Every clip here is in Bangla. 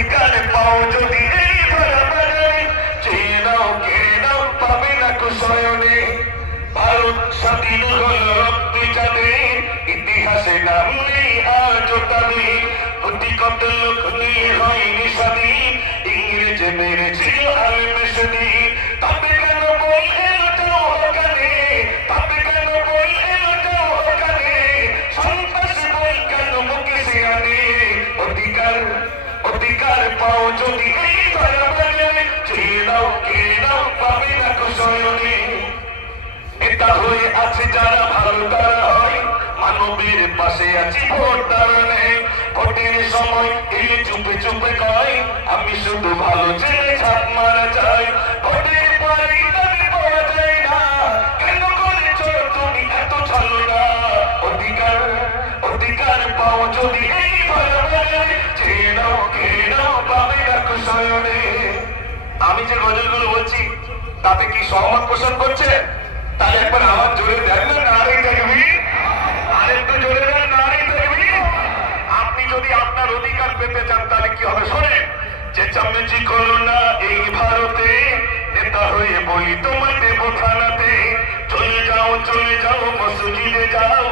অধিকার পাও যদি এই ধরা বাজারে, চেয়ে নাও কেড়ে নাও পাবে না কুশয়নে। ভারত স্বাধীন হল রক্তে চাঁদে, ইতিহাসে নাম নেই আজও তাদের। কোটি কত লোক নিয়ে হয়নি স্বাধীন, ইংরেজ মেরেছিল আলমে সেদিন। তবে কেন বই এলোটাও ওখানে, তবে কেন বই এলোটাও ওখানে, সন্ত্রাসী বই কেন মুখে সিয়ানে। অধিকার অধিকার পাও যদি এই ধরা বাজারে, চেয়ে নাও কেড়ে নাও পাবে না কুশয়নে। নেতা হয়ে আছে যারা ভালো তারা হয়, মানবের পাশে আছি ভোট দাঁড়ানে। ভোটের সময় এলে চুপে চুপে কয়, আমি শুধু ভালো ছেলে ছাপ মারা চাই। ভোটের পরে তাদের পাওয়া যায় না, কেন করেছ তুমি এত ছলনা। অধিকার অধিকার পাও যদি এই ধরা বাজারে, চেয়ে নাও কেড়ে নাও পাবে না কুশয়নে। আমি যে গজলগুলো বলছি তাতে কি সহমত পোষণ করছে? তাহলে একবার আওয়াজ জোরে দেন না, নারে তাকবীর। আরেকটু জোরে দেন, নারে তাকবীর। আপনি যদি আপনার অধিকার পেতে চান তাহলে কি হবে শোনেন। চেঁচামেচি করো না এই ভারতে, নেতা হয়ে বলি তোমায় দেব থানাতে। চলে যাও মসজিদে যাও,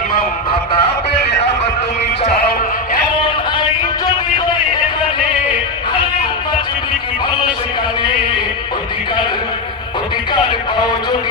ইমাম ভাতা পেলে আবার তুমি চাও। এমন আইন যদি হয় এখানে, হালে বাঁচবে কি ভালো সেখানে। অধিকার অধিকার পাও যদি